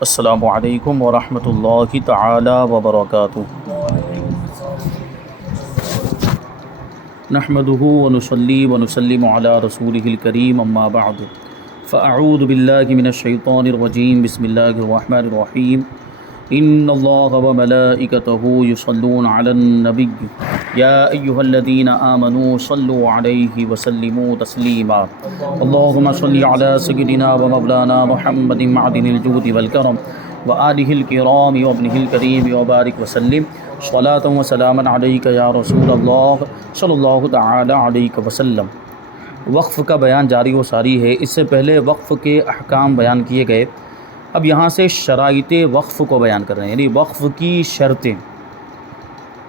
السلام علیکم ورحمۃ اللہ تعالی وبرکاتہ۔ نحمده ونصلی ونسلم علی رسولہ الکریم، اما بعد فاعوذ باللہ من الشیطان الرجیم، بسم اللہ الرحمن الرحیم۔ ان اللہ وملائکتہ یصلون علی النبی یا ایہا الذین آمنوا صلوا علیہ وسلموا تسلیما۔ اللہم صل علی سیدنا ومولانا محمد معدن الجود والکرم وآلہ الکرام وابنہ الکریم وبارک وسلم صلاۃ وسلاما علیک یا رسول اللہ صلی اللہ تعالی علیہ وسلم۔ وقف کا بیان جاری و ساری ہے۔ اس سے پہلے وقف کے احکام بیان کیے گئے، اب یہاں سے شرائط وقف کو بیان کر رہے ہیں، یعنی وقف کی شرطیں۔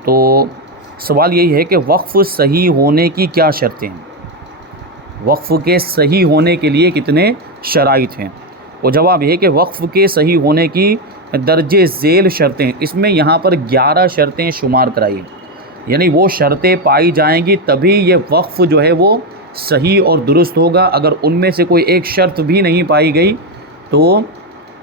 تو سوال یہی ہے کہ وقف صحیح ہونے کی کیا شرطیں ہیں، وقف کے صحیح ہونے کے لیے کتنے شرائط ہیں؟ وہ جواب یہ ہے کہ وقف کے صحیح ہونے کی درجے ذیل شرطیں، اس میں یہاں پر 11 شرطیں شمار کرائی ہیں، یعنی وہ شرطیں پائی جائیں گی تبھی یہ وقف جو ہے وہ صحیح اور درست ہوگا۔ اگر ان میں سے کوئی ایک شرط بھی نہیں پائی گئی تو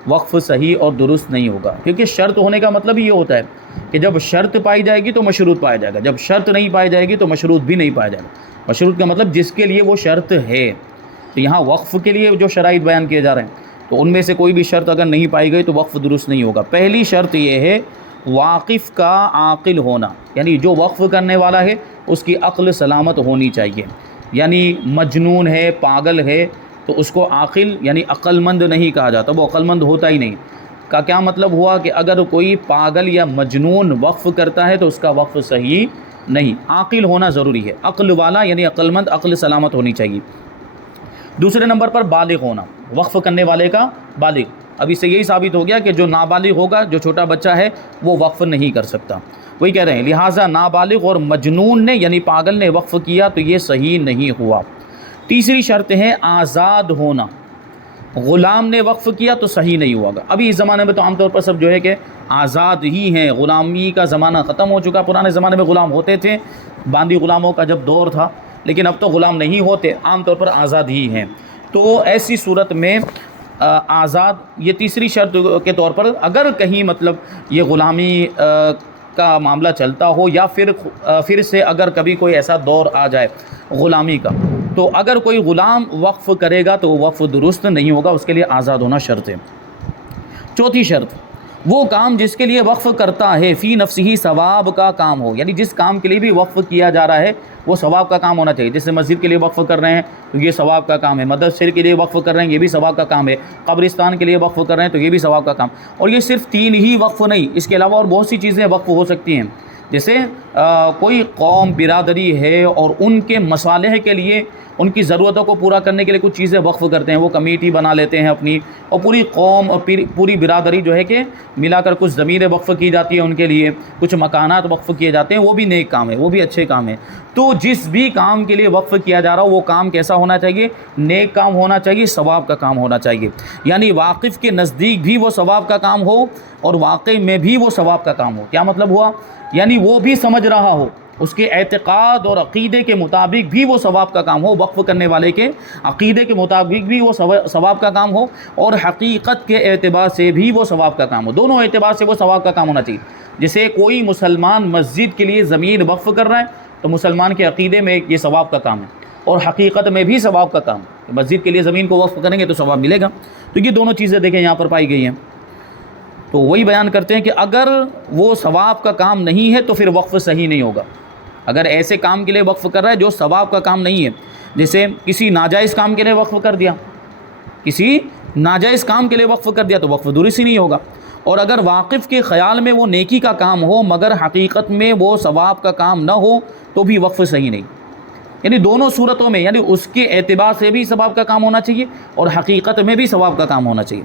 وقف صحیح اور درست نہیں ہوگا، کیونکہ شرط ہونے کا مطلب یہ ہوتا ہے کہ جب شرط پائی جائے گی تو مشروط پایا جائے گا، جب شرط نہیں پائی جائے گی تو مشروط بھی نہیں پایا جائے گا۔ مشروط کا مطلب جس کے لیے وہ شرط ہے۔ تو یہاں وقف کے لیے جو شرائط بیان کیے جا رہے ہیں، تو ان میں سے کوئی بھی شرط اگر نہیں پائی گئی تو وقف درست نہیں ہوگا۔ پہلی شرط یہ ہے واقف کا عاقل ہونا، یعنی جو وقف کرنے والا ہے اس کی عقل سلامت ہونی چاہیے، یعنی مجنون ہے، پاگل ہے تو اس کو عاقل یعنی عقل مند نہیں کہا جاتا، وہ عقل مند ہوتا ہی نہیں۔ کا کیا مطلب ہوا کہ اگر کوئی پاگل یا مجنون وقف کرتا ہے تو اس کا وقف صحیح نہیں، عاقل ہونا ضروری ہے، عقل والا یعنی عقل مند، عقل سلامت ہونی چاہیے۔ دوسرے نمبر پر بالغ ہونا، وقف کرنے والے کا بالغ۔ اب اس سے یہی ثابت ہو گیا کہ جو نابالغ ہوگا، جو چھوٹا بچہ ہے، وہ وقف نہیں کر سکتا۔ وہی کہہ رہے ہیں لہٰذا نابالغ اور مجنون نے یعنی پاگل نے وقف کیا تو یہ صحیح نہیں ہوا۔ تیسری شرط ہے آزاد ہونا، غلام نے وقف کیا تو صحیح نہیں ہوا گا۔ ابھی اس زمانے میں تو عام طور پر سب جو ہے کہ آزاد ہی ہیں، غلامی کا زمانہ ختم ہو چکا۔ پرانے زمانے میں غلام ہوتے تھے، باندی غلاموں کا جب دور تھا، لیکن اب تو غلام نہیں ہوتے، عام طور پر آزاد ہی ہیں۔ تو ایسی صورت میں آزاد، یہ تیسری شرط کے طور پر اگر کہیں مطلب یہ غلامی کا معاملہ چلتا ہو یا پھر سے اگر کبھی کوئی ایسا دور آ جائے غلامی کا، تو اگر کوئی غلام وقف کرے گا تو وہ وقف درست نہیں ہوگا، اس کے لیے آزاد ہونا شرط ہے۔ چوتھی شرط، وہ کام جس کے لیے وقف کرتا ہے فی نفسہ ثواب کا کام ہو، یعنی جس کام کے لیے بھی وقف کیا جا رہا ہے وہ ثواب کا کام ہونا چاہیے۔ جیسے مسجد کے لیے وقف کر رہے ہیں تو یہ ثواب کا کام ہے، مدرسے کے لیے وقف کر رہے ہیں یہ بھی ثواب کا کام ہے، قبرستان کے لیے وقف کر رہے ہیں تو یہ بھی ثواب کا کام۔ اور یہ صرف 3 ہی وقف نہیں، اس کے علاوہ اور بہت سی چیزیں وقف ہو سکتی ہیں۔ جیسے کوئی قوم برادری ہے اور ان کے مصالح کے لیے، ان کی ضرورتوں کو پورا کرنے کے لیے کچھ چیزیں وقف کرتے ہیں، وہ کمیٹی بنا لیتے ہیں اپنی، اور پوری قوم اور پوری برادری جو ہے کہ ملا کر کچھ زمینیں وقف کی جاتی ہیں ان کے لیے، کچھ مکانات وقف کیے جاتے ہیں، وہ بھی نیک کام ہے، وہ بھی اچھے کام ہے۔ تو جس بھی کام کے لیے وقف کیا جا رہا ہو وہ کام کیسا ہونا چاہیے؟ نیک کام ہونا چاہیے، ثواب کا کام ہونا چاہیے، یعنی واقف کے نزدیک بھی وہ ثواب کا کام ہو اور واقع میں بھی وہ ثواب کا کام ہو۔ کیا مطلب ہوا؟ یعنی وہ بھی سمجھ رہا ہو، اس کے اعتقاد اور عقیدے کے مطابق بھی وہ ثواب کا کام ہو، وقف کرنے والے کے عقیدے کے مطابق بھی وہ ثواب کا کام ہو، اور حقیقت کے اعتبار سے بھی وہ ثواب کا کام ہو، دونوں اعتبار سے وہ ثواب کا کام ہونا چاہیے۔ جیسے کوئی مسلمان مسجد کے لیے زمین وقف کر رہا ہے تو مسلمان کے عقیدے میں یہ ثواب کا کام ہے اور حقیقت میں بھی ثواب کا کام ہے، مسجد کے لیے زمین کو وقف کریں گے تو ثواب ملے گا۔ تو یہ دونوں چیزیں دیکھیں یہاں پر پائی گئی ہیں۔ تو وہی بیان کرتے ہیں کہ اگر وہ ثواب کا کام نہیں ہے تو پھر وقف صحیح نہیں ہوگا۔ اگر ایسے کام کے لیے وقف کر رہا ہے جو ثواب کا کام نہیں ہے، جیسے کسی ناجائز کام کے لیے وقف کر دیا، کسی ناجائز کام کے لیے وقف کر دیا تو وقف درست ہی نہیں ہوگا۔ اور اگر واقف کے خیال میں وہ نیکی کا کام ہو مگر حقیقت میں وہ ثواب کا کام نہ ہو تو بھی وقف صحیح نہیں۔ یعنی دونوں صورتوں میں، یعنی اس کے اعتبار سے بھی ثواب کا کام ہونا چاہیے اور حقیقت میں بھی ثواب کا کام ہونا چاہیے۔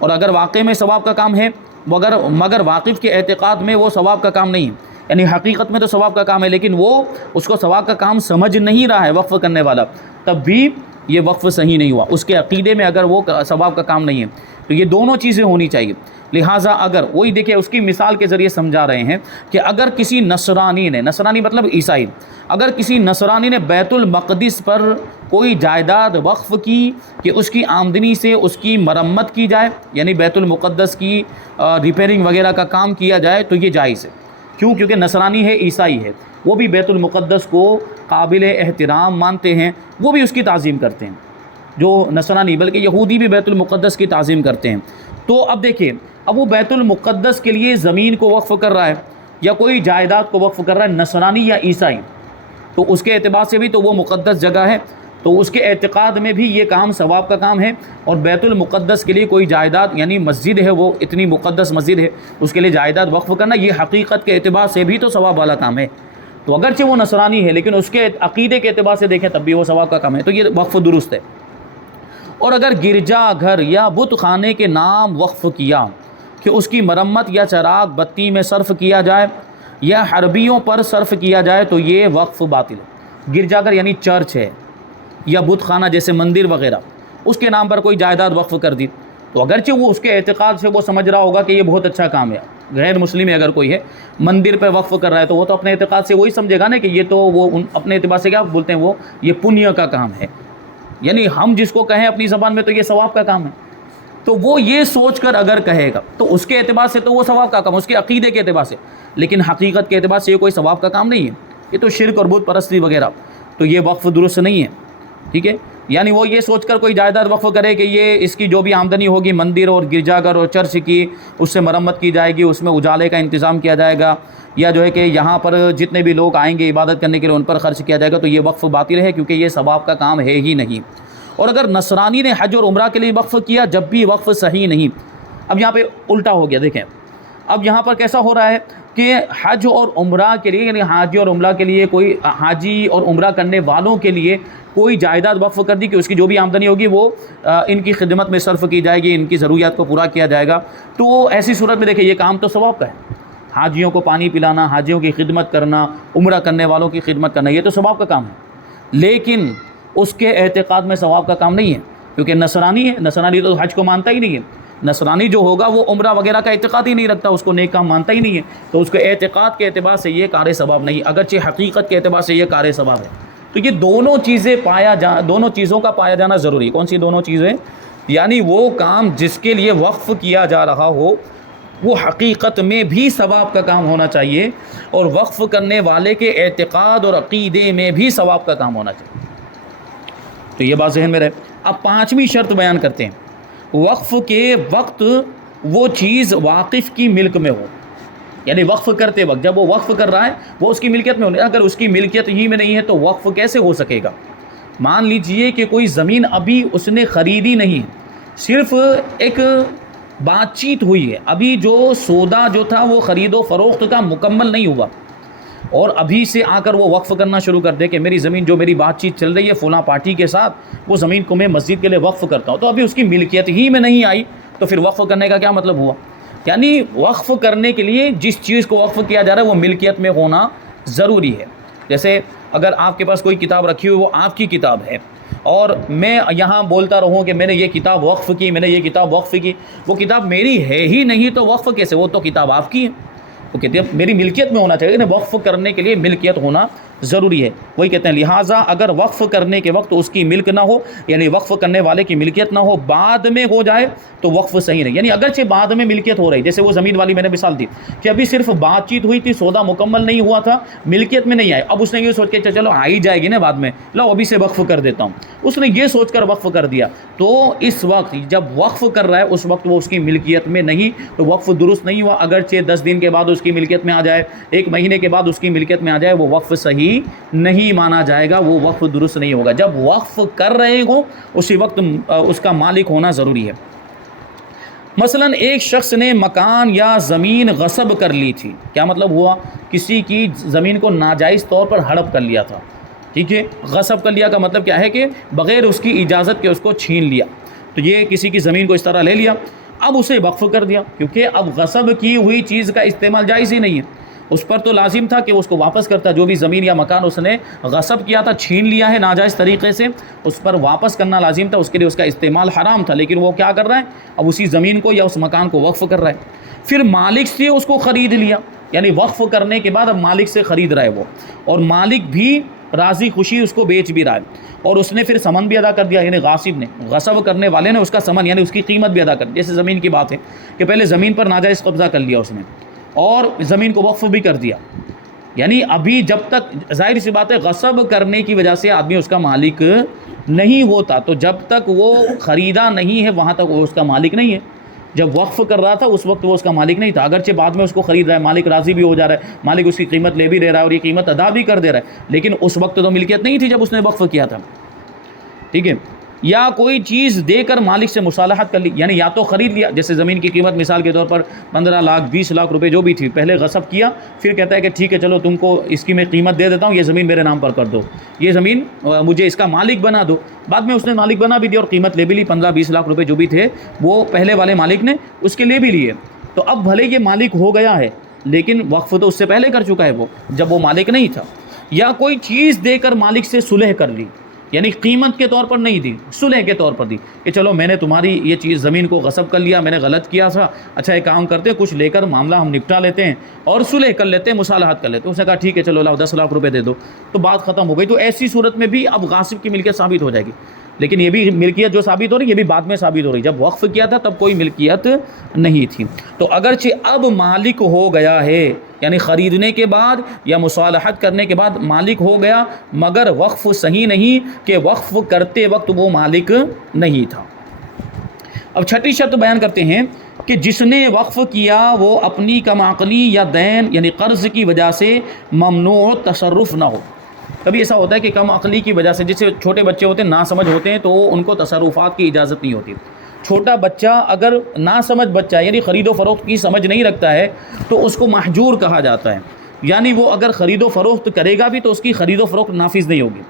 اور اگر واقع میں ثواب کا کام ہے مگر واقف کے اعتقاد میں وہ ثواب کا کام نہیں ہے، یعنی حقیقت میں تو ثواب کا کام ہے لیکن وہ اس کو ثواب کا کام سمجھ نہیں رہا ہے وقف کرنے والا، تب بھی یہ وقف صحیح نہیں ہوا، اس کے عقیدے میں اگر وہ ثواب کا کام نہیں ہے، تو یہ دونوں چیزیں ہونی چاہیے۔ لہٰذا اگر وہی دیکھیں اس کی مثال کے ذریعے سمجھا رہے ہیں کہ اگر کسی نصرانی نے، نصرانی مطلب عیسائی، اگر کسی نصرانی نے بیت المقدس پر کوئی جائیداد وقف کی کہ اس کی آمدنی سے اس کی مرمت کی جائے، یعنی بیت المقدس کی ریپیئرنگ وغیرہ کا کام کیا جائے، تو یہ جائز ہے۔ کیوں؟ کیونکہ نصرانی ہے، عیسائی ہے، وہ بھی بیت المقدس کو قابل احترام مانتے ہیں، وہ بھی اس کی تعظیم کرتے ہیں، جو نصرانی بلکہ یہودی بھی بیت المقدس کی تعظیم کرتے ہیں۔ تو اب دیکھیں، اب وہ بیت المقدس کے لیے زمین کو وقف کر رہا ہے یا کوئی جائیداد کو وقف کر رہا ہے، نصرانی یا عیسائی، تو اس کے اعتبار سے بھی تو وہ مقدس جگہ ہے، تو اس کے اعتقاد میں بھی یہ کام ثواب کا کام ہے۔ اور بیت المقدس کے لیے کوئی جائیداد، یعنی مسجد ہے، وہ اتنی مقدس مسجد ہے، اس کے لیے جائیداد وقف کرنا، یہ حقیقت کے اعتبار سے بھی تو ثواب والا کام ہے۔ تو اگرچہ وہ نصرانی ہے لیکن اس کے عقیدے کے اعتبار سے دیکھیں تب بھی وہ ثواب کا کام ہے، تو یہ وقف درست ہے۔ اور اگر گرجا گھر یا بت خانے کے نام وقف کیا کہ اس کی مرمت یا چراغ بتی میں صرف کیا جائے یا حربیوں پر صرف کیا جائے تو یہ وقف باطل ہے۔ گرجا گھر یعنی چرچ ہے یا بت خانہ جیسے مندر وغیرہ، اس کے نام پر کوئی جائیداد وقف کر دی، تو اگرچہ وہ اس کے اعتقاد سے وہ سمجھ رہا ہوگا کہ یہ بہت اچھا کام ہے، غیر مسلم اگر کوئی ہے مندر پہ وقف کر رہا ہے تو وہ تو اپنے اعتقاد سے وہی سمجھے گا نا کہ یہ تو وہ اپنے اعتبار سے کیا بولتے ہیں، وہ یہ پنیہ کا کام ہے، یعنی ہم جس کو کہیں اپنی زبان میں تو یہ ثواب کا کام ہے، تو وہ یہ سوچ کر اگر کہے گا تو اس کے اعتبار سے تو وہ ثواب کا کام، اس کے عقیدے کے اعتبار سے، لیکن حقیقت کے اعتبار سے یہ کوئی ثواب کا کام نہیں ہے، یہ تو شرک اور بت پرستی وغیرہ، تو یہ وقف درست نہیں ہے، ٹھیک ہے۔ یعنی وہ یہ سوچ کر کوئی جائیداد وقف کرے کہ یہ اس کی جو بھی آمدنی ہوگی مندر اور گرجا گھر اور چرچ کی، اس سے مرمت کی جائے گی، اس میں اجالے کا انتظام کیا جائے گا، یا جو ہے کہ یہاں پر جتنے بھی لوگ آئیں گے عبادت کرنے کے لیے ان پر خرچ کیا جائے گا، تو یہ وقف باطل ہے کیونکہ یہ ثواب کا کام ہے ہی نہیں۔ اور اگر نصرانی نے حج اور عمرہ کے لیے وقف کیا جب بھی وقف صحیح نہیں، اب یہاں پہ الٹا ہو گیا، دیکھیں اب یہاں پر کیسا ہو رہا ہے کہ حج اور عمرہ کے لیے، یعنی حاجی اور عمرہ کے لیے، کوئی حاجی اور عمرہ کرنے والوں کے لیے کوئی جائیداد وقف کر دی کہ اس کی جو بھی آمدنی ہوگی وہ ان کی خدمت میں صرف کی جائے گی، ان کی ضروریات کو پورا کیا جائے گا، تو ایسی صورت میں دیکھیں یہ کام تو ثواب کا ہے، حاجیوں کو پانی پلانا، حاجیوں کی خدمت کرنا، عمرہ کرنے والوں کی خدمت کرنا، یہ تو ثواب کا کام ہے، لیکن اس کے اعتقاد میں ثواب کا کام نہیں ہے، کیونکہ نصرانی ہے، نصرانی تو حج کو مانتا ہی نہیں ہے، نصرانی جو ہوگا وہ عمرہ وغیرہ کا اعتقاد ہی نہیں رکھتا، اس کو نیک کام مانتا ہی نہیں ہے، تو اس کے اعتقاد کے اعتبار سے یہ کار ثواب نہیں، اگرچہ حقیقت کے اعتبار سے یہ کار ثواب ہے۔ تو یہ دونوں چیزیں دونوں چیزوں کا پایا جانا ضروری ہے۔ کون سی دونوں چیزیں؟ یعنی وہ کام جس کے لیے وقف کیا جا رہا ہو وہ حقیقت میں بھی ثواب کا کام ہونا چاہیے، اور وقف کرنے والے کے اعتقاد اور عقیدے میں بھی ثواب کا کام ہونا چاہیے۔ تو یہ بات ذہن میں رہے۔ اب پانچویں شرط بیان کرتے ہیں، وقف کے وقت وہ چیز واقف کی ملک میں ہو، یعنی وقف کرتے وقت جب وہ وقف کر رہا ہے وہ اس کی ملکیت میں ہو، اگر اس کی ملکیت ہی میں نہیں ہے تو وقف کیسے ہو سکے گا؟ مان لیجئے کہ کوئی زمین ابھی اس نے خریدی نہیں، صرف ایک بات چیت ہوئی ہے، ابھی جو سودا جو تھا وہ خرید و فروخت کا مکمل نہیں ہوا، اور ابھی سے آ کر وہ وقف کرنا شروع کر دے کہ میری زمین جو میری بات چیت چل رہی ہے فلاں پارٹی کے ساتھ، وہ زمین کو میں مسجد کے لیے وقف کرتا ہوں، تو ابھی اس کی ملکیت ہی میں نہیں آئی، تو پھر وقف کرنے کا کیا مطلب ہوا؟ یعنی وقف کرنے کے لیے جس چیز کو وقف کیا جا رہا ہے وہ ملکیت میں ہونا ضروری ہے۔ جیسے اگر آپ کے پاس کوئی کتاب رکھی ہوئی وہ آپ کی کتاب ہے، اور میں یہاں بولتا رہوں کہ میں نے یہ کتاب وقف کی، میں نے یہ کتاب وقف کی، وہ کتاب میری ہے ہی نہیں تو وقف کیسے؟ وہ تو کتاب آپ کی ہے، وہ کتاب میری ملکیت میں ہونا چاہیے، وقف کرنے کے لیے ملکیت ہونا ضروری ہے۔ وہی کہتے ہیں لہٰذا اگر وقف کرنے کے وقت اس کی ملک نہ ہو، یعنی وقف کرنے والے کی ملکیت نہ ہو، بعد میں ہو جائے تو وقف صحیح نہیں، یعنی اگرچہ بعد میں ملکیت ہو رہی، جیسے وہ زمین والی میں نے مثال دی کہ ابھی صرف بات چیت ہوئی تھی، سودا مکمل نہیں ہوا تھا، ملکیت میں نہیں آئے، اب اس نے یہ سوچ کے چلو آ ہی جائے گی نا بعد میں، لو ابھی سے وقف کر دیتا ہوں، اس نے یہ سوچ کر وقف کر دیا، تو اس وقت جب وقف کر رہا ہے اس وقت وہ اس کی ملکیت میں نہیں، تو وقف درست نہیں ہوا، اگرچہ 10 دن کے بعد اس کی ملکیت میں آ جائے، 1 مہینے کے بعد اس کی ملکیت میں آ جائے، وہ وقف صحیح نہیں مانا جائے گا، وہ وقف درست نہیں ہوگا۔ جب وقف کر رہے ہوں اسی وقت اس کا مالک ہونا ضروری ہے۔ مثلا ایک شخص نے مکان یا زمین غصب کر لی تھی، کیا مطلب ہوا؟ کسی کی زمین کو ناجائز طور پر ہڑپ کر لیا تھا، ٹھیک ہے، غصب کر لیا کا مطلب کیا ہے کہ بغیر اس کی اجازت کے اس کو چھین لیا، تو یہ کسی کی زمین کو اس طرح لے لیا، اب اسے وقف کر دیا، کیونکہ اب غصب کی ہوئی چیز کا استعمال جائز ہی نہیں ہے، اس پر تو لازم تھا کہ اس کو واپس کرتا، جو بھی زمین یا مکان اس نے غصب کیا تھا، چھین لیا ہے ناجائز طریقے سے، اس پر واپس کرنا لازم تھا، اس کے لیے اس کا استعمال حرام تھا، لیکن وہ کیا کر رہا ہے، اب اسی زمین کو یا اس مکان کو وقف کر رہا ہے۔ پھر مالک سے اس کو خرید لیا، یعنی وقف کرنے کے بعد اب مالک سے خرید رہا ہے وہ، اور مالک بھی راضی خوشی اس کو بیچ بھی رہا ہے، اور اس نے پھر ثمن بھی ادا کر دیا، یعنی غاصب نے، غصب کرنے والے نے اس کا ثمن یعنی اس کی قیمت بھی ادا کر دی۔ جیسے زمین کی بات ہے کہ پہلے زمین پر ناجائز قبضہ کر لیا اس نے اور زمین کو وقف بھی کر دیا، یعنی ابھی جب تک ظاہر سی بات ہے غصب کرنے کی وجہ سے آدمی اس کا مالک نہیں ہوتا، تو جب تک وہ خریدا نہیں ہے وہاں تک وہ اس کا مالک نہیں ہے۔ جب وقف کر رہا تھا اس وقت وہ اس کا مالک نہیں تھا، اگرچہ بعد میں اس کو خرید رہا ہے، مالک راضی بھی ہو جا رہا ہے، مالک اس کی قیمت لے بھی دے رہا ہے اور یہ قیمت ادا بھی کر دے رہا ہے، لیکن اس وقت تو ملکیت نہیں تھی جب اس نے وقف کیا تھا، ٹھیک ہے۔ یا کوئی چیز دے کر مالک سے مصالحت کر لی، یعنی یا تو خرید لیا، جیسے زمین کی قیمت مثال کے طور پر 15 لاکھ 20 لاکھ روپے جو بھی تھی، پہلے غصب کیا، پھر کہتا ہے کہ ٹھیک ہے چلو تم کو اس کی میں قیمت دے دیتا ہوں، یہ زمین میرے نام پر کر دو، یہ زمین مجھے اس کا مالک بنا دو۔ بعد میں اس نے مالک بنا بھی دیا اور قیمت لے بھی لی، 15-20 لاکھ روپے جو بھی تھے وہ پہلے والے مالک نے اس کے لے بھی لیے، تو اب بھلے یہ مالک ہو گیا ہے لیکن وقف تو اس سے پہلے کر چکا ہے وہ، جب وہ مالک نہیں تھا۔ یا کوئی چیز دے کر مالک سے صلح کر لی، یعنی قیمت کے طور پر نہیں دی، صلح کے طور پر دی کہ چلو میں نے تمہاری یہ چیز زمین کو غصب کر لیا، میں نے غلط کیا تھا، اچھا ایک کام کرتے ہیں کچھ لے کر معاملہ ہم نپٹا لیتے ہیں اور صلح کر لیتے ہیں، مصالحت کر لیتے ہیں۔ اس نے کہا ٹھیک ہے چلو لاؤ 10 لاکھ روپے دے دو، تو بات ختم ہو گئی۔ تو ایسی صورت میں بھی اب غاصب کی ملکیت ثابت ہو جائے گی، لیکن یہ بھی ملکیت جو ثابت ہو رہی یہ بھی بعد میں ثابت ہو رہی، جب وقف کیا تھا تب کوئی ملکیت نہیں تھی۔ تو اگرچہ اب مالک ہو گیا ہے، یعنی خریدنے کے بعد یا مصالحت کرنے کے بعد مالک ہو گیا، مگر وقف صحیح نہیں کہ وقف کرتے وقت وہ مالک نہیں تھا۔ اب چھٹی شرط بیان کرتے ہیں کہ جس نے وقف کیا وہ اپنی کم عقلی یا دین یعنی قرض کی وجہ سے ممنوع تصرف نہ ہو۔ کبھی ایسا ہوتا ہے کہ کم عقلی کی وجہ سے، جیسے چھوٹے بچے ہوتے ہیں ناسمجھ ہوتے ہیں تو ان کو تصرفات کی اجازت نہیں ہوتی۔ چھوٹا بچہ اگر ناسمجھ بچہ یعنی خرید و فروخت کی سمجھ نہیں رکھتا ہے تو اس کو محجور کہا جاتا ہے، یعنی وہ اگر خرید و فروخت کرے گا بھی تو اس کی خرید و فروخت نافذ نہیں ہوگی،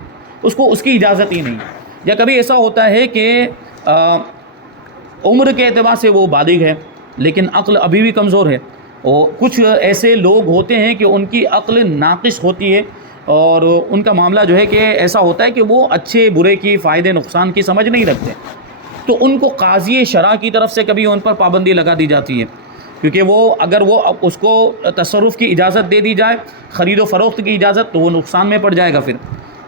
اس کی اجازت ہی نہیں ہے۔ یا کبھی ایسا ہوتا ہے کہ عمر کے اعتبار سے وہ بالغ ہے لیکن عقل ابھی بھی کمزور ہے، اور کچھ ایسے لوگ ہوتے ہیں کہ ان کی عقل ناقص ہوتی ہے اور ان کا معاملہ جو ہے کہ ایسا ہوتا ہے کہ وہ اچھے برے کی، فائدے نقصان کی سمجھ نہیں رکھتے، تو ان کو قاضی شرع کی طرف سے کبھی ان پر پابندی لگا دی جاتی ہے، کیونکہ اگر اس کو تصرف کی اجازت دے دی جائے، خرید و فروخت کی اجازت، تو وہ نقصان میں پڑ جائے گا، پھر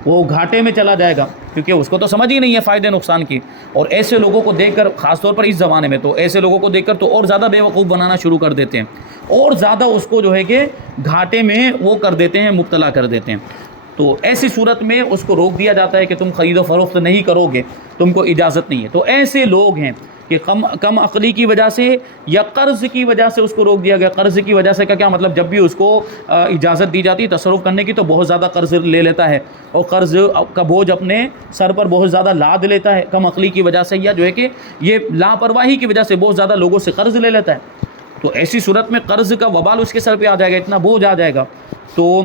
وہ گھاٹے میں چلا جائے گا، کیونکہ اس کو تو سمجھ ہی نہیں ہے فائدے نقصان کی۔ اور ایسے لوگوں کو دیکھ کر، خاص طور پر اس زمانے میں تو ایسے لوگوں کو دیکھ کر تو اور زیادہ بے وقوف بنانا شروع کر دیتے ہیں، اور زیادہ اس کو جو ہے کہ گھاٹے میں وہ کر دیتے ہیں، مبتلا کر دیتے ہیں۔ تو ایسی صورت میں اس کو روک دیا جاتا ہے کہ تم خرید و فروخت نہیں کرو گے، تم کو اجازت نہیں ہے۔ تو ایسے لوگ ہیں کہ کم عقلی کی وجہ سے یا قرض کی وجہ سے اس کو روک دیا گیا۔ قرض کی وجہ سے کا کیا مطلب، جب بھی اس کو اجازت دی جاتی ہے تصرف کرنے کی تو بہت زیادہ قرض لے لیتا ہے اور قرض کا بوجھ اپنے سر پر بہت زیادہ لاد لیتا ہے کم عقلی کی وجہ سے، یا جو ہے کہ یہ لاپرواہی کی وجہ سے بہت زیادہ لوگوں سے قرض لے لیتا ہے۔ تو ایسی صورت میں قرض کا وبال اس کے سر پہ آ جائے گا، اتنا بوجھ آ جائے گا، تو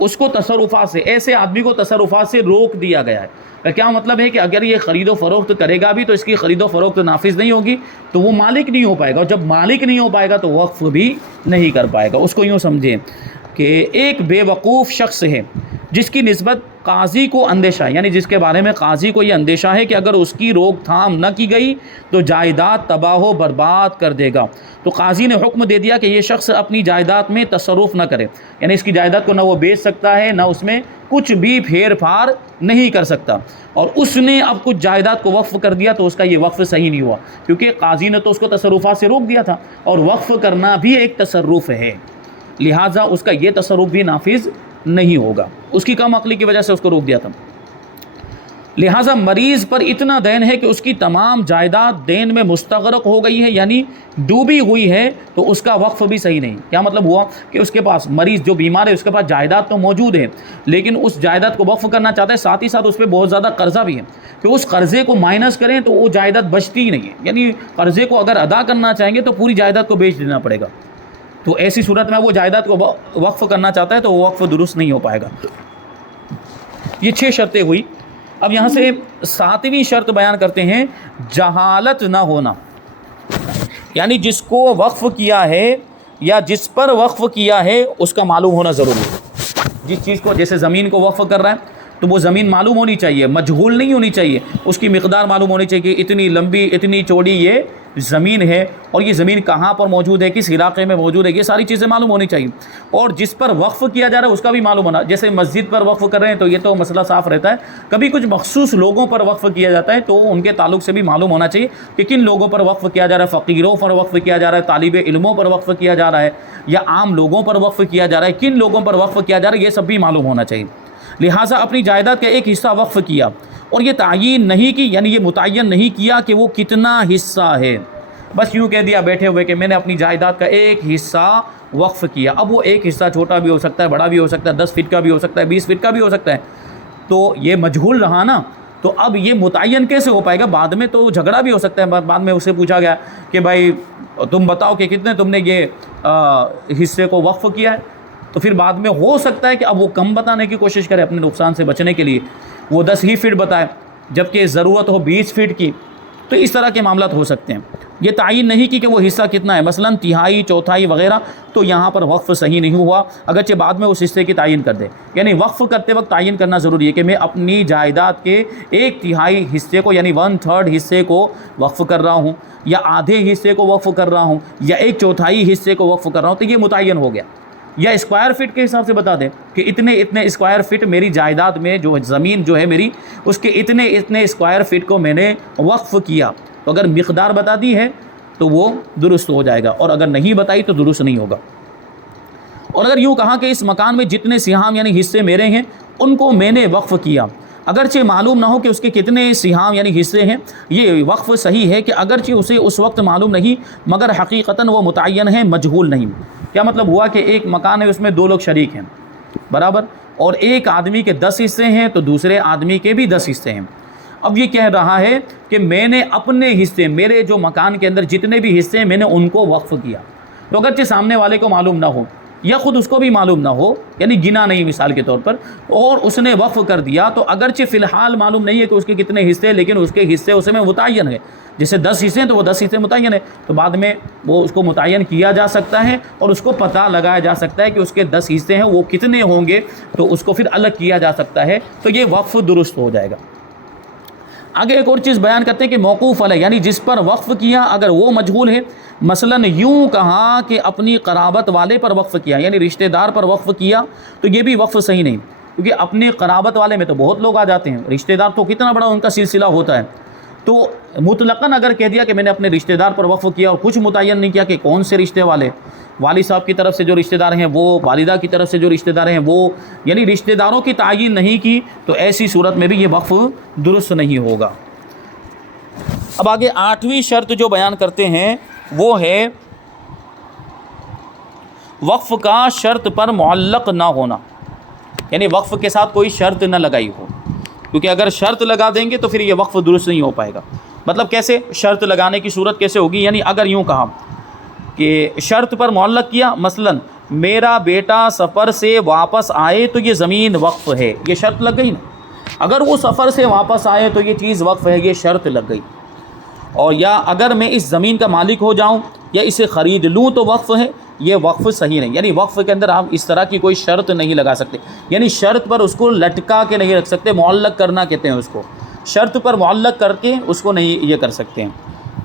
اس کو تصرفات سے، ایسے آدمی کو تصرفات سے روک دیا گیا ہے۔ کیا مطلب ہے کہ اگر یہ خرید و فروخت کرے گا بھی تو اس کی خرید و فروخت نافذ نہیں ہوگی، تو وہ مالک نہیں ہو پائے گا، اور جب مالک نہیں ہو پائے گا تو وقف بھی نہیں کر پائے گا۔ اس کو یوں سمجھیں کہ ایک بے وقوف شخص ہے جس کی نسبت قاضی کو اندیشہ ہے، یعنی جس کے بارے میں قاضی کو یہ اندیشہ ہے کہ اگر اس کی روک تھام نہ کی گئی تو جائیداد تباہ و برباد کر دے گا، تو قاضی نے حکم دے دیا کہ یہ شخص اپنی جائیداد میں تصرف نہ کرے، یعنی اس کی جائیداد کو نہ وہ بیچ سکتا ہے، نہ اس میں کچھ بھی پھیر پھار نہیں کر سکتا، اور اس نے اب کچھ جائیداد کو وقف کر دیا تو اس کا یہ وقف صحیح نہیں ہوا، کیونکہ قاضی نے تو اس کو تصرفات سے روک دیا تھا، اور وقف کرنا بھی ایک تصرف ہے، لہٰذا اس کا یہ تصرف بھی نافذ نہیں ہوگا، اس کی کم عقلی کی وجہ سے اس کو روک دیا تھا۔ لہٰذا مریض پر اتنا دین ہے کہ اس کی تمام جائیداد دین میں مستغرق ہو گئی ہے، یعنی ڈوبی ہوئی ہے، تو اس کا وقف بھی صحیح نہیں۔ کیا مطلب ہوا کہ اس کے پاس مریض جو بیمار ہے اس کے پاس جائیداد تو موجود ہے، لیکن اس جائیداد کو وقف کرنا چاہتا ہے، ساتھ ہی ساتھ اس پہ بہت زیادہ قرضہ بھی ہے، کہ اس قرضے کو مائنس کریں تو وہ جائیداد بچتی ہی نہیں ہے، یعنی قرضے کو اگر ادا کرنا چاہیں گے تو پوری جائیداد کو بیچ دینا پڑے گا، تو ایسی صورت میں وہ جائیداد کو وقف کرنا چاہتا ہے تو وہ وقف درست نہیں ہو پائے گا۔ یہ 6 شرطیں ہوئی۔ اب یہاں سے 7ویں شرط بیان کرتے ہیں، جہالت نہ ہونا، یعنی جس کو وقف کیا ہے یا جس پر وقف کیا ہے اس کا معلوم ہونا ضروری ہے۔ جس چیز کو، جیسے زمین کو وقف کر رہا ہے تو وہ زمین معلوم ہونی چاہیے، مجہول نہیں ہونی چاہیے، اس کی مقدار معلوم ہونی چاہیے کہ اتنی لمبی اتنی چوڑی یہ زمین ہے، اور یہ زمین کہاں پر موجود ہے، کس علاقے میں موجود ہے، یہ ساری چیزیں معلوم ہونی چاہیے۔ اور جس پر وقف کیا جا رہا ہے اس کا بھی معلوم ہونا، جیسے مسجد پر وقف کر رہے ہیں تو یہ تو مسئلہ صاف رہتا ہے، کبھی کچھ مخصوص لوگوں پر وقف کیا جاتا ہے تو ان کے تعلق سے بھی معلوم ہونا چاہیے کہ کن لوگوں پر وقف کیا جا رہا ہے، فقیروں پر وقف کیا جا رہا ہے، طالب علموں پر وقف کیا جا رہا ہے، یا عام لوگوں پر وقف کیا جا رہا ہے، کن لوگوں پر وقف کیا جا رہا ہے، یہ سب بھی معلوم ہونا چاہیے۔ لہٰذا اپنی جائیداد کا ایک حصہ وقف کیا، اور یہ تعین نہیں کی، یعنی یہ متعین نہیں کیا کہ وہ کتنا حصہ ہے، بس یوں کہہ دیا بیٹھے ہوئے کہ میں نے اپنی جائیداد کا ایک حصہ وقف کیا۔ اب وہ ایک حصہ چھوٹا بھی ہو سکتا ہے، بڑا بھی ہو سکتا ہے، 10 فٹ کا بھی ہو سکتا ہے، 20 فٹ کا بھی ہو سکتا ہے، تو یہ مجہول رہا نا، تو اب یہ متعین کیسے ہو پائے گا؟ بعد میں تو جھگڑا بھی ہو سکتا ہے، بعد میں اسے پوچھا گیا کہ بھائی تم بتاؤ کہ کتنے تم نے یہ حصے کو وقف کیا ہے، تو پھر بعد میں ہو سکتا ہے کہ اب وہ کم بتانے کی کوشش کرے اپنے نقصان سے بچنے کے لیے، وہ 10 ہی فٹ بتائے جبکہ ضرورت ہو 20 فٹ کی، تو اس طرح کے معاملات ہو سکتے ہیں۔ یہ تعین نہیں کی کہ وہ حصہ کتنا ہے، مثلا تہائی، چوتھائی وغیرہ، تو یہاں پر وقف صحیح نہیں ہوا، اگرچہ بعد میں اس حصے کی تعین کر دے۔ یعنی وقف کرتے وقت تعین کرنا ضروری ہے کہ میں اپنی جائیداد کے 1/3 حصے کو، یعنی 1/3 حصے کو وقف کر رہا ہوں، یا آدھے حصے کو وقف کر رہا ہوں، یا 1/4 حصے کو وقف کر رہا ہوں، تو یہ متعین ہو گیا۔ یا اسکوائر فٹ کے حساب سے بتا دیں کہ اتنے اسکوائر فٹ میری جائیداد میں جو زمین جو ہے میری، اس کے اتنے اسکوائر فٹ کو میں نے وقف کیا، تو اگر مقدار بتا دی ہے تو وہ درست ہو جائے گا، اور اگر نہیں بتائی تو درست نہیں ہوگا۔ اور اگر یوں کہا کہ اس مکان میں جتنے سہام یعنی حصے میرے ہیں ان کو میں نے وقف کیا، اگرچہ معلوم نہ ہو کہ اس کے کتنے سہام یعنی حصے ہیں، یہ وقف صحیح ہے کہ اگرچہ اسے اس وقت معلوم نہیں مگر حقیقتاً وہ متعین ہے، مجہول نہیں۔ کیا مطلب ہوا کہ ایک مکان ہے، اس میں 2 لوگ شریک ہیں برابر، اور ایک آدمی کے 10 حصے ہیں تو دوسرے آدمی کے بھی 10 حصے ہیں۔ اب یہ کہہ رہا ہے کہ میں نے اپنے حصے، میرے جو مکان کے اندر جتنے بھی حصے ہیں میں نے ان کو وقف کیا، تو اگرچہ سامنے والے کو معلوم نہ ہو یا خود اس کو بھی معلوم نہ ہو، یعنی گنا نہیں مثال کے طور پر، اور اس نے وقف کر دیا، تو اگرچہ فی الحال معلوم نہیں ہے کہ اس کے کتنے حصے، لیکن اس کے حصے اس میں متعین ہے، جیسے 10 حصے ہیں تو وہ 10 حصے متعین ہے، تو بعد میں وہ اس کو متعین کیا جا سکتا ہے اور اس کو پتہ لگایا جا سکتا ہے کہ اس کے 10 حصے ہیں وہ کتنے ہوں گے، تو اس کو پھر الگ کیا جا سکتا ہے، تو یہ وقف درست ہو جائے گا۔ آگے ایک اور چیز بیان کرتے ہیں کہ موقوف علیہ، یعنی جس پر وقف کیا اگر وہ مجہول ہے، مثلا یوں کہا کہ اپنی قرابت والے پر وقف کیا، یعنی رشتہ دار پر وقف کیا، تو یہ بھی وقف صحیح نہیں، کیونکہ اپنے قرابت والے میں تو بہت لوگ آ جاتے ہیں، رشتہ دار تو کتنا بڑا ان کا سلسلہ ہوتا ہے، تو مطلقاً اگر کہہ دیا کہ میں نے اپنے رشتہ دار پر وقف کیا اور کچھ متعین نہیں کیا کہ کون سے رشتے والے، والد صاحب کی طرف سے جو رشتہ دار ہیں وہ، والدہ کی طرف سے جو رشتہ دار ہیں وہ، یعنی رشتہ داروں کی تعین نہیں کی، تو ایسی صورت میں بھی یہ وقف درست نہیں ہوگا۔ اب آگے 8ویں شرط جو بیان کرتے ہیں وہ ہے وقف کا شرط پر معلق نہ ہونا، یعنی وقف کے ساتھ کوئی شرط نہ لگائی ہو، کیونکہ اگر شرط لگا دیں گے تو پھر یہ وقف درست نہیں ہو پائے گا۔ مطلب کیسے شرط لگانے کی صورت کیسے ہوگی؟ یعنی اگر یوں کہا کہ شرط پر معلق کیا، مثلا میرا بیٹا سفر سے واپس آئے تو یہ زمین وقف ہے، یہ شرط لگ گئی نا، اگر وہ سفر سے واپس آئے تو یہ چیز وقف ہے، یہ شرط لگ گئی۔ اور یا اگر میں اس زمین کا مالک ہو جاؤں یا اسے خرید لوں تو وقف ہے، یہ وقف صحیح نہیں، یعنی وقف کے اندر آپ اس طرح کی کوئی شرط نہیں لگا سکتے، یعنی شرط پر اس کو لٹکا کے نہیں رکھ سکتے، معلق کرنا کہتے ہیں اس کو، شرط پر معلق کر کے اس کو نہیں یہ کر سکتے ہیں۔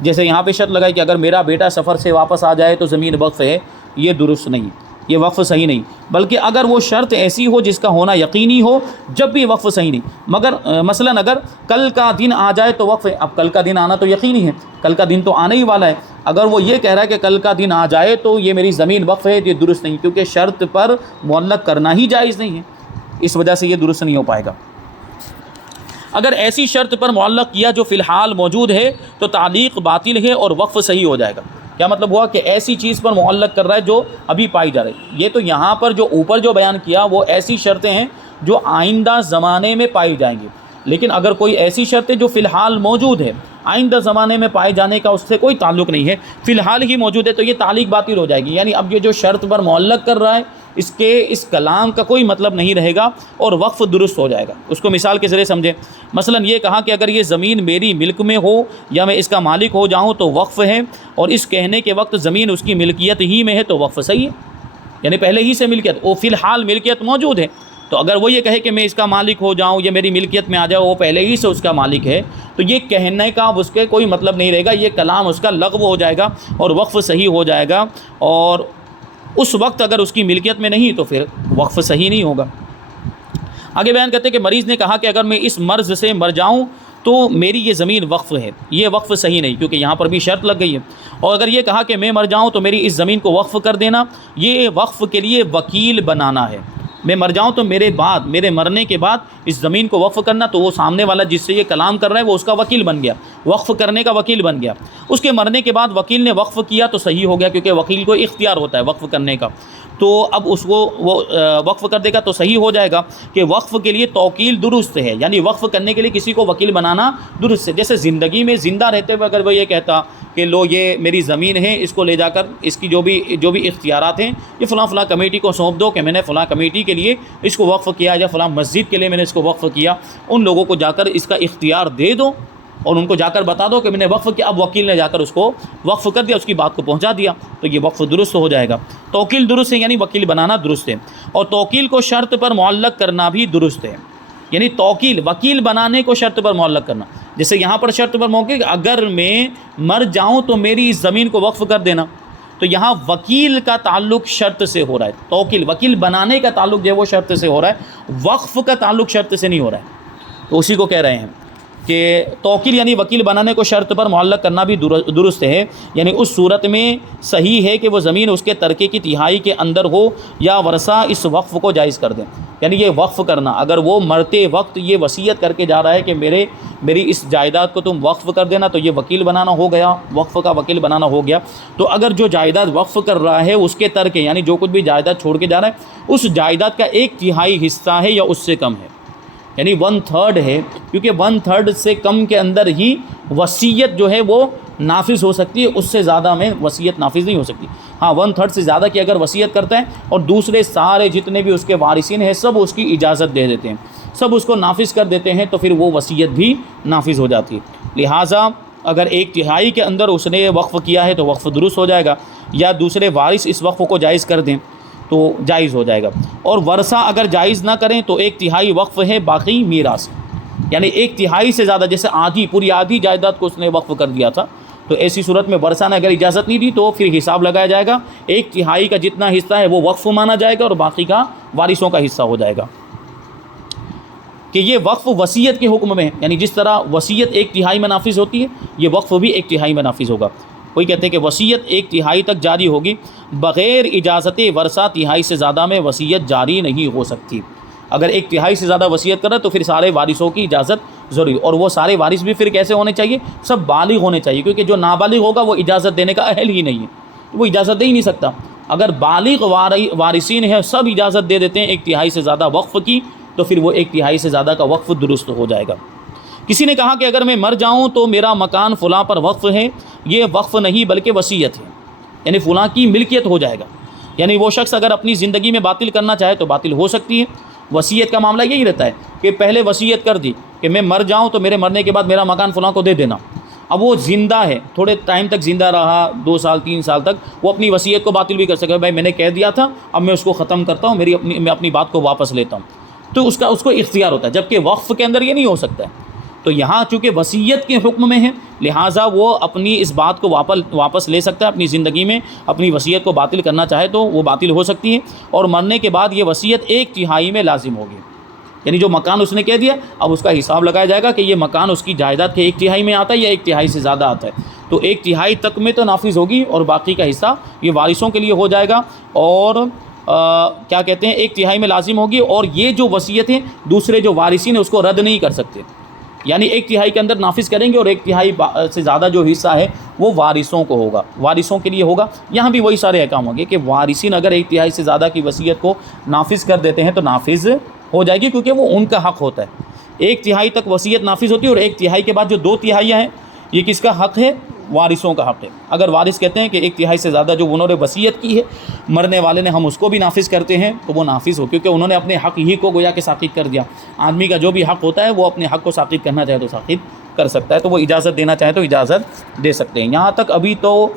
جیسے یہاں پہ شرط لگائی کہ اگر میرا بیٹا سفر سے واپس آ جائے تو زمین وقف ہے، یہ درست نہیں، یہ وقف صحیح نہیں، بلکہ اگر وہ شرط ایسی ہو جس کا ہونا یقینی ہو جب بھی وقف صحیح نہیں، مگر مثلا اگر کل کا دن آ جائے تو وقف ہے، اب کل کا دن آنا تو یقینی ہے، کل کا دن تو آنے ہی والا ہے، اگر وہ یہ کہہ رہا ہے کہ کل کا دن آ جائے تو یہ میری زمین وقف ہے، یہ درست نہیں، کیونکہ شرط پر معلق کرنا ہی جائز نہیں ہے، اس وجہ سے یہ درست نہیں ہو پائے گا۔ اگر ایسی شرط پر معلق کیا جو فی الحال موجود ہے تو تعلیق باطل ہے اور وقف صحیح ہو جائے گا۔ کیا مطلب ہوا کہ ایسی چیز پر معلق کر رہا ہے جو ابھی پائی جا رہی ہے، یہ تو یہاں پر جو اوپر جو بیان کیا وہ ایسی شرطیں ہیں جو آئندہ زمانے میں پائی جائیں گی، لیکن اگر کوئی ایسی شرطیں جو فی الحال موجود ہے، آئندہ زمانے میں پائے جانے کا اس سے کوئی تعلق نہیں ہے، فی الحال ہی موجود ہے، تو یہ تعلیق باطل ہو جائے گی، یعنی اب یہ جو شرط پر معلق کر رہا ہے اس کلام کا کوئی مطلب نہیں رہے گا اور وقف درست ہو جائے گا۔ اس کو مثال کے ذریعے سمجھیں، مثلا یہ کہا کہ اگر یہ زمین میری ملک میں ہو یا میں اس کا مالک ہو جاؤں تو وقف ہے، اور اس کہنے کے وقت زمین اس کی ملکیت ہی میں ہے تو وقف صحیح ہے، یعنی پہلے ہی سے ملکیت، وہ فی الحال ملکیت موجود ہے۔ تو اگر وہ یہ کہے کہ میں اس کا مالک ہو جاؤں یا میری ملکیت میں آ جاؤ، وہ پہلے ہی سے اس کا مالک ہے، تو یہ کہنے کا اس کے کوئی مطلب نہیں رہے گا، یہ کلام اس کا لغو ہو جائے گا اور وقف صحیح ہو جائے گا، اور اس وقت اگر اس کی ملکیت میں نہیں تو پھر وقف صحیح نہیں ہوگا۔ آگے بیان کرتے ہیں کہ مریض نے کہا کہ اگر میں اس مرض سے مر جاؤں تو میری یہ زمین وقف ہے، یہ وقف صحیح نہیں، کیونکہ یہاں پر بھی شرط لگ گئی ہے۔ اور اگر یہ کہا کہ میں مر جاؤں تو میری اس زمین کو وقف کر دینا، یہ وقف کے لیے وکیل بنانا ہے۔ میں مر جاؤں تو میرے مرنے کے بعد اس زمین کو وقف کرنا، تو وہ سامنے والا جس سے یہ کلام کر رہا ہے وہ اس کا وکیل بن گیا، وقف کرنے کا وکیل بن گیا۔ اس کے مرنے کے بعد وکیل نے وقف کیا تو صحیح ہو گیا، کیونکہ وکیل کو اختیار ہوتا ہے وقف کرنے کا، تو اب اس کو وہ وقف کر دے گا تو صحیح ہو جائے گا کہ وقف کے لیے توکیل درست ہے، یعنی وقف کرنے کے لیے کسی کو وکیل بنانا درست ہے۔ جیسے زندگی میں زندہ رہتے ہوئے اگر وہ یہ کہتا کہ لو یہ میری زمین ہے، اس کو لے جا کر اس کی جو بھی اختیارات ہیں یہ فلاں کمیٹی کو سونپ دو کہ میں نے فلاں کمیٹی کے لیے اس کو وقف کیا، یا فلاں مسجد کے لیے میں نے اس کو وقف کیا، ان لوگوں کو جا کر اس کا اختیار دے دو اور ان کو جا کر بتا دو کہ میں نے وقف کیا۔ اب وکیل نے جا کر اس کو وقف کر دیا، اس کی بات کو پہنچا دیا، تو یہ وقف درست ہو جائے گا۔ توکیل درست ہے، یعنی وکیل بنانا درست ہے، اور توکیل کو شرط پر معلق کرنا بھی درست ہے، یعنی وکیل بنانے کو شرط پر معلق کرنا۔ جیسے یہاں پر شرط پر موقع اگر میں مر جاؤں تو میری اس زمین کو وقف کر دینا، تو یہاں وکیل کا تعلق شرط سے ہو رہا ہے، وکیل بنانے کا تعلق جو ہے وہ شرط سے ہو رہا ہے، وقف کا تعلق شرط سے نہیں ہو رہا ہے، تو اسی کو کہہ رہے ہیں کہ توکیل یعنی وکیل بنانے کو شرط پر معلق کرنا بھی درست ہے، یعنی اس صورت میں صحیح ہے کہ وہ زمین اس کے ترکے کی تہائی کے اندر ہو یا ورثہ اس وقف کو جائز کر دیں، یعنی یہ وقف کرنا، اگر وہ مرتے وقت یہ وصیت کر کے جا رہا ہے کہ میری اس جائیداد کو تم وقف کر دینا، تو یہ وکیل بنانا ہو گیا، وقف کا وکیل بنانا ہو گیا۔ تو اگر جو جائیداد وقف کر رہا ہے اس کے ترکے یعنی جو کچھ بھی جائیداد چھوڑ کے جا رہا ہے اس جائیداد کا 1/3 حصہ ہے یا اس سے کم ہے، یعنی 1/3 ہے، کیونکہ 1/3 سے کم کے اندر ہی وصیت جو ہے وہ نافذ ہو سکتی ہے، اس سے زیادہ میں وصیت نافذ نہیں ہو سکتی۔ ہاں 1/3 سے زیادہ کی اگر وصیت کرتا ہے اور دوسرے سارے جتنے بھی اس کے وارثین ہیں سب اس کی اجازت دے دیتے ہیں، سب اس کو نافذ کر دیتے ہیں، تو پھر وہ وصیت بھی نافذ ہو جاتی ہے۔ لہٰذا اگر 1/3 کے اندر اس نے وقف کیا ہے تو وقف درست ہو جائے گا، یا دوسرے وارث اس وقف کو جائز کر دیں تو جائز ہو جائے گا، اور ورثہ اگر جائز نہ کریں تو 1/3 وقف ہے، باقی میراث، یعنی 1/3 سے زیادہ، جیسے پوری آدھی جائیداد کو اس نے وقف کر دیا تھا، تو ایسی صورت میں ورثہ نے اگر اجازت نہیں دی تو پھر حساب لگایا جائے گا، 1/3 کا جتنا حصہ ہے وہ وقف مانا جائے گا اور باقی کا وارثوں کا حصہ ہو جائے گا، کہ یہ وقف وصیت کے حکم میں ہے، یعنی جس طرح وصیت 1/3 میں نافذ ہوتی ہے یہ وقف بھی 1/3 میں نافذ ہوگا۔ کوئی کہتے ہیں کہ وصیت 1/3 تک جاری ہوگی، بغیر اجازت ورثہ 1/3 سے زیادہ میں وصیت جاری نہیں ہو سکتی۔ اگر 1/3 سے زیادہ وصیت کرے تو پھر سارے وارثوں کی اجازت ضروری، اور وہ سارے وارث بھی پھر کیسے ہونے چاہیے؟ سب بالغ ہونے چاہیے، کیونکہ جو نابالغ ہوگا وہ اجازت دینے کا اہل ہی نہیں ہے، وہ اجازت دے ہی نہیں سکتا۔ اگر بالغ وارثین ہیں سب اجازت دے دیتے ہیں 1/3 سے زیادہ وقف کی، تو پھر وہ 1/3 سے زیادہ کا وقف درست ہو جائے گا۔ کسی نے کہا کہ اگر میں مر جاؤں تو میرا مکان فلاں پر وقف ہے، یہ وقف نہیں بلکہ وصیت ہے، یعنی فلاں کی ملکیت ہو جائے گا، یعنی وہ شخص اگر اپنی زندگی میں باطل کرنا چاہے تو باطل ہو سکتی ہے۔ وصیت کا معاملہ یہی رہتا ہے کہ پہلے وصیت کر دی کہ میں مر جاؤں تو میرے مرنے کے بعد میرا مکان فلاں کو دے دینا، اب وہ زندہ ہے، تھوڑے ٹائم تک زندہ رہا، 2 سال 3 سال تک، وہ اپنی وصیت کو باطل بھی کر سکے، بھائی میں نے کہہ دیا تھا اب میں اس کو ختم کرتا ہوں، میں اپنی بات کو واپس لیتا ہوں، تو اس کو اختیار ہوتا ہے، جبکہ وقف کے اندر یہ نہیں ہو سکتا ہے۔ تو یہاں چونکہ وصیت کے حکم میں ہے لہٰذا وہ اپنی اس بات کو واپس لے سکتا ہے، اپنی زندگی میں اپنی وصیت کو باطل کرنا چاہے تو وہ باطل ہو سکتی ہے، اور مرنے کے بعد یہ وصیت 1/3 میں لازم ہوگی، یعنی جو مکان اس نے کہہ دیا اب اس کا حساب لگایا جائے گا کہ یہ مکان اس کی جائیداد کے 1/3 میں آتا ہے یا 1/3 سے زیادہ آتا ہے، تو 1/3 تک میں تو نافذ ہوگی اور باقی کا حصہ یہ وارثوں کے لیے ہو جائے گا، اور کیا کہتے ہیں 1/3 میں لازم ہوگی، اور یہ جو وصیت ہے دوسرے جو وارثین ہیں اس کو رد نہیں کر سکتے، یعنی 1/3 کے اندر نافذ کریں گے اور 1/3 سے زیادہ جو حصہ ہے وہ وارثوں کو ہوگا، وارثوں کے لیے ہوگا۔ یہاں بھی وہی سارے احکام ہوں گے کہ وارثین اگر 1/3 سے زیادہ کی وصیت کو نافذ کر دیتے ہیں تو نافذ ہو جائے گی، کیونکہ وہ ان کا حق ہوتا ہے۔ 1/3 تک وصیت نافذ ہوتی ہے، اور 1/3 کے بعد جو 2/3 ہیں یہ کس کا حق ہے؟ وارثوں کا حق ہے۔ اگر وارث کہتے ہیں کہ 1/3 سے زیادہ جو انہوں نے وصیت کی ہے مرنے والے نے ہم اس کو بھی نافذ کرتے ہیں تو وہ نافذ ہو، کیونکہ انہوں نے اپنے حق ہی کو گویا کہ ساقط کر دیا۔ آدمی کا جو بھی حق ہوتا ہے وہ اپنے حق کو ساقط کرنا چاہے تو ساقط کر سکتا ہے، تو وہ اجازت دینا چاہے تو اجازت دے سکتے ہیں۔ یہاں تک ابھی تو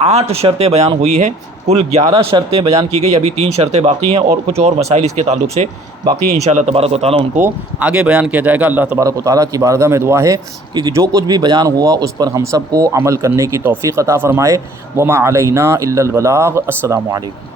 8 شرطیں بیان ہوئی ہیں، کل 11 شرطیں بیان کی گئی، ابھی 3 شرطیں باقی ہیں اور کچھ اور مسائل اس کے تعلق سے باقی ہیں۔ انشاءاللہ تبارک و تعالیٰ ان کو آگے بیان کیا جائے گا۔ اللہ تبارک و تعالیٰ کی بارگاہ میں دعا ہے کہ جو کچھ بھی بیان ہوا اس پر ہم سب کو عمل کرنے کی توفیق عطا فرمائے۔ وما علینا الا البلاغ۔ السلام علیکم۔